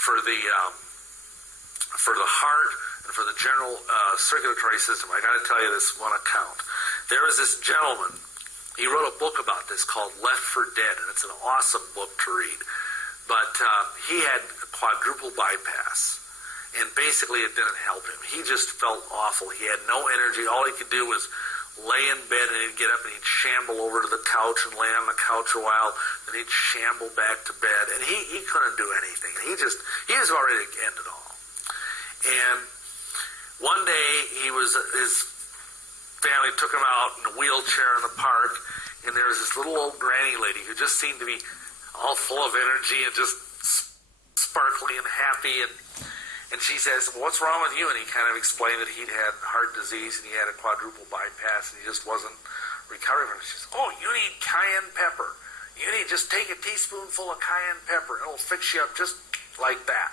for the heart and for the general circulatory system. I got to tell you this one account. There was this gentleman. He wrote a book about this called Left for Dead, and it's an awesome book to read. But he had a quadruple bypass, and basically it didn't help him. He just felt awful. He had no energy. All he could do was lay in bed, and he'd get up and he'd shamble over to the couch and lay on the couch a while, then he'd shamble back to bed, and he couldn't do anything. And he was about ready to end it all. And one day his family took him out in a wheelchair in the park, and there was this little old granny lady who just seemed to be all full of energy and just sparkly and happy, and she says, "Well, what's wrong with you?" And he kind of explained that he'd had heart disease and he had a quadruple bypass and he just wasn't recovering from it. She says, "Oh, you need cayenne pepper. You need just take a teaspoonful of cayenne pepper and it'll fix you up just like that."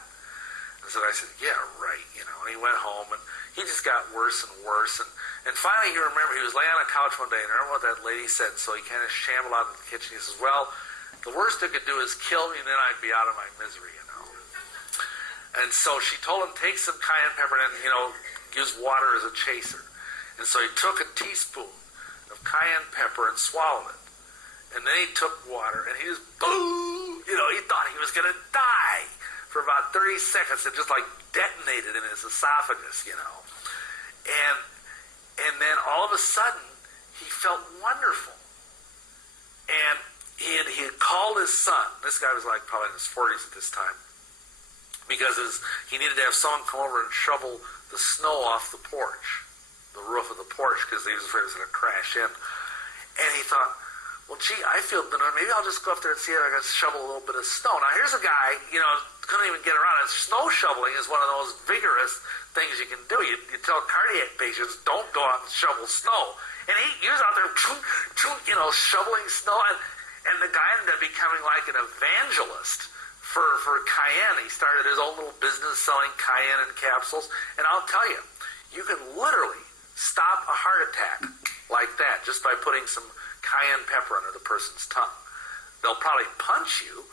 And so I said, "Yeah, right." And he went home and he just got worse and worse. And finally he remembered, he was laying on a couch one day and I remember what that lady said. So he kind of shambled out of the kitchen. He says, "Well, the worst it could do is kill me and then I'd be out of my misery, And so she told him, take some cayenne pepper and, use water as a chaser. And so he took a teaspoon of cayenne pepper and swallowed it. And then he took water and he just, boo! He thought he was going to die for about 30 seconds. It just like detonated in his esophagus, And then all of a sudden, he felt wonderful. And he had called his son. This guy was like probably in his 40s at this time. Because he needed to have someone come over and shovel the snow off the porch, the roof of the porch, because he was afraid it was going to crash in. And he thought, well, gee, I feel better. Maybe I'll just go up there and see if I can shovel a little bit of snow. Now, here's a guy, couldn't even get around it. Snow shoveling is one of those vigorous things you can do. You tell cardiac patients, don't go out and shovel snow. And he was out there, shoveling snow. And the guy ended up becoming like an evangelist for Cayenne. He started his own little business selling Cayenne in capsules. And I'll tell you, you can literally stop a heart attack like that just by putting some cayenne pepper under the person's tongue. They'll probably punch you,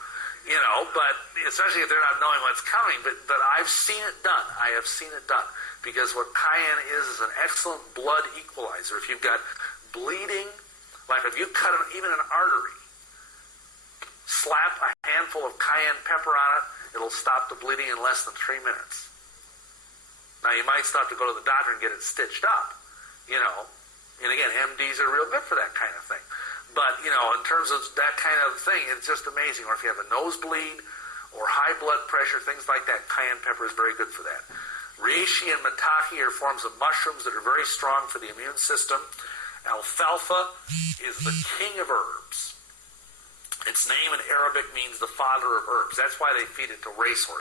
but especially if they're not knowing what's coming. But I've seen it done. I have seen it done. Because what cayenne is an excellent blood equalizer. If you've got bleeding, like if you cut even an artery, slap a handful of cayenne pepper on it, it'll stop the bleeding in less than 3 minutes. Now, you might still have to go to the doctor and get it stitched up, And again, MDs are real good for that kind of thing. But, in terms of that kind of thing, it's just amazing. Or if you have a nosebleed or high blood pressure, things like that, cayenne pepper is very good for that. Reishi and maitake are forms of mushrooms that are very strong for the immune system. Alfalfa is the king of herbs. Its name in Arabic means the father of herbs. That's why they feed it to racehorses.